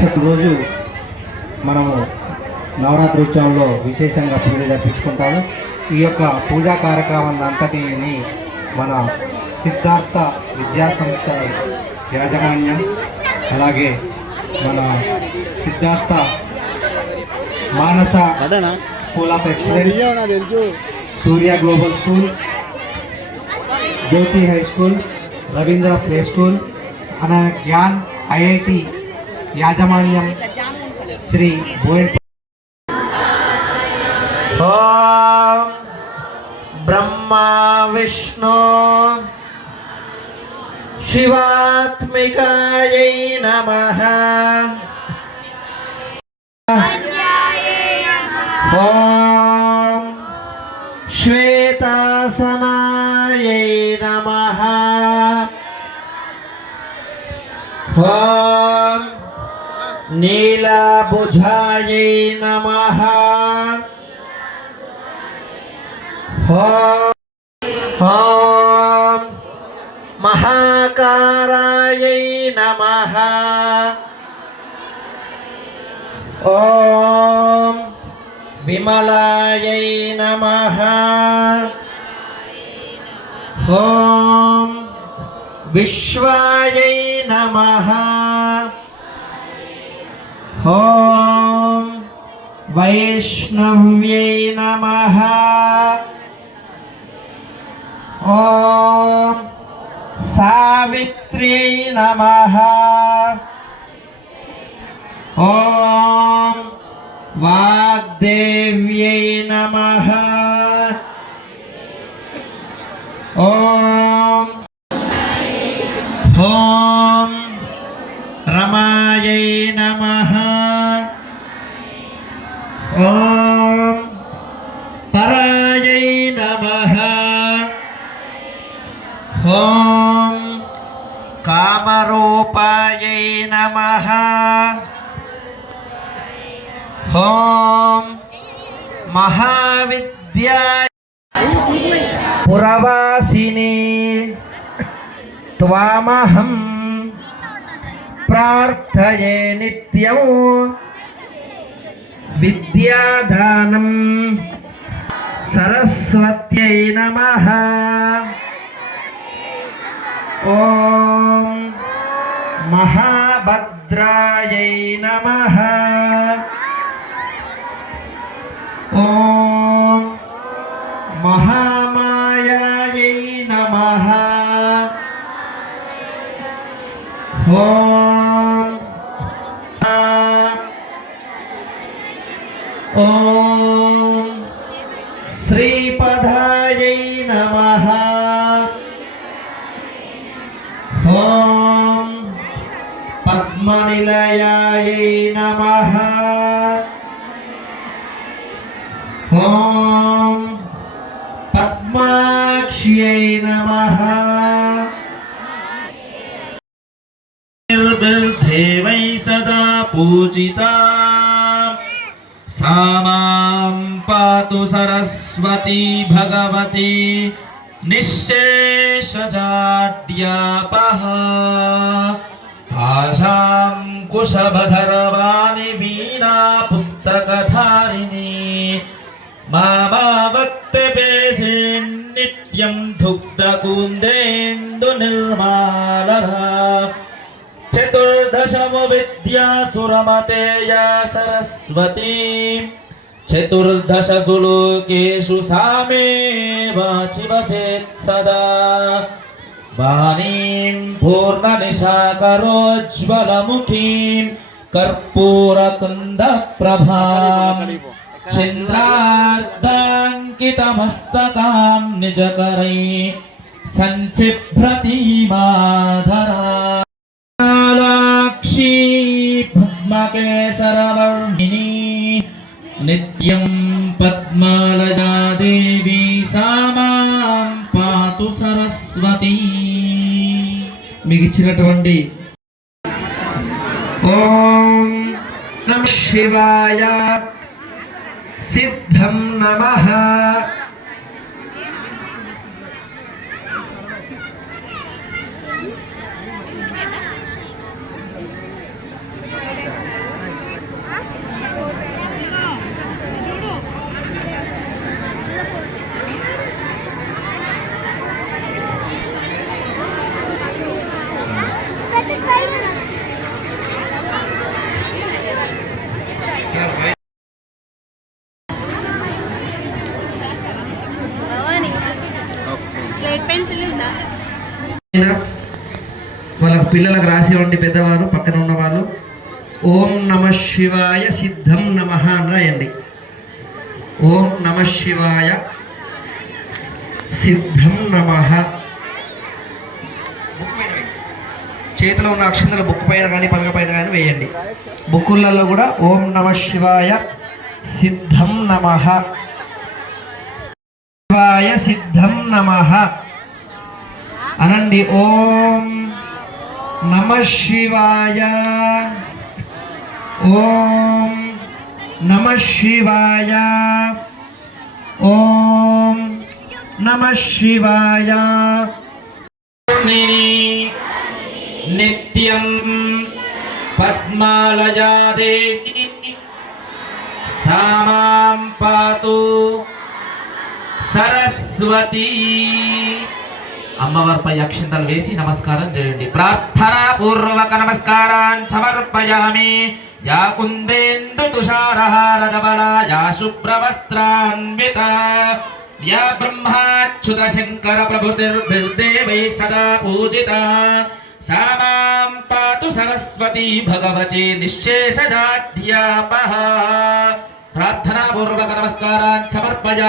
రోజు మనము నవరాత్రి ఉత్సవంలో విశేషంగా పూజ జరిపించుకుంటాము. ఈ యొక్క పూజా కార్యక్రమాన్ని అంతటిని మన సిద్ధార్థ విద్యా సంస్థ యాజమాన్యం అలాగే మన Siddhartha Manasa school of excellence Surya global school Jyothi high school Ravindra play school అన జ్ఞాన్ ఐఐటి యాజమాన్యం శ్రీ బోయల్ ఓం బ్రహ్మా విష్ణు శివాత్మికాయై నమః ఓం శ్వేతాసనాయై నమః ఓం नीलाबुझायै नमः। ॐ महाकारा नमः। ॐ विमलाय नमः। ॐ विश्वाय नमः। నమః ఓం వైష్ణవ్యై నమః. ఓం సావిత్ర్యై నమః. ఓం వాగ్దేవ్యై నమః. ఓం ఓం రమాయై ఓం కామరూపాయ నమ. ఓం మహావిద్యా పురవాసిని త్వామహం ప్రార్థయే నిత్యం విద్యాదానం సరస్వత్యై నమః. ఓం మహాభద్రాయై నమ. ఓం మహామాయాయై నమ. ఓం ఓం ब्रह्मनिलयायै नमः ॐ पद्माक्ष्यै नमः। निर्बिर्धे वै सदा पूजिता। सा माँ पातु सरस्वती भगवती निःशेषजाड्यापः। आशां कुशभधरवाणि वीणा पुस्तकधारिणी मामावक्तपेशेन्नित्यं दुग्धकुन्देन्दुनिर्मालरा चतुर्दशमविद्यासुरमते या सरस्वती चतुर्दशसु लोकेषु सा मे वाचिवसेत् सदा वाणीं पूर्णनिशाकरोज्ज्वलमुखीं कर्पूरकुन्दप्रभाम् छिन्द्रार्दाङ्कितमस्तकां निजकरै सञ्चिभ्रतीमाधरा लाक्षी पद्मकेसरवर्णिनी नित्यं पद्मालया देवी सा माँ पातु सरस्वती। మీకు ఇచ్చినటువంటి ఓం నమ శివాయ సిద్ధం నమ. వాళ్ళ పిల్లలకు రాసేవంటి పెద్దవారు పక్కన ఉన్నవాళ్ళు. ఓం నమ శివాయ సిద్ధం నమ అని రాయండి. ఓం నమ శివాయ సిద్ధం నమ. చేతిలో ఉన్న అక్షంతలు బుక్ పైన కానీ పలక పైన కానీ వేయండి. బుక్కులలో కూడా ఓం నమ శివాయ సిద్ధం నమ. శివాయ సిద్ధం నమ. అనండి ఓం నమ శివాయ. ఓం నమ శివాయ. ఓం నమ శివాయ. నిత్యం పద్మాలయాదేవి సామాం పాతు సరస్వతి. అమ్మవారిపై అక్షింతలు వేసి నమస్కారం చేయండి. ప్రార్థన పూర్వక నమస్కారాన్ సమర్పయామి. యా కుందేందు తుషారహారధవల యా శుభ్రవస్త్రాన్విత. యా బ్రహ్మాచ్యుత శంకర ప్రభుతిర్దేవై సదా పూజిత. సా పాతు సరస్వతి భగవతి ప్రార్థనా పూర్వక నమస్కారాన్ సమర్పయామి.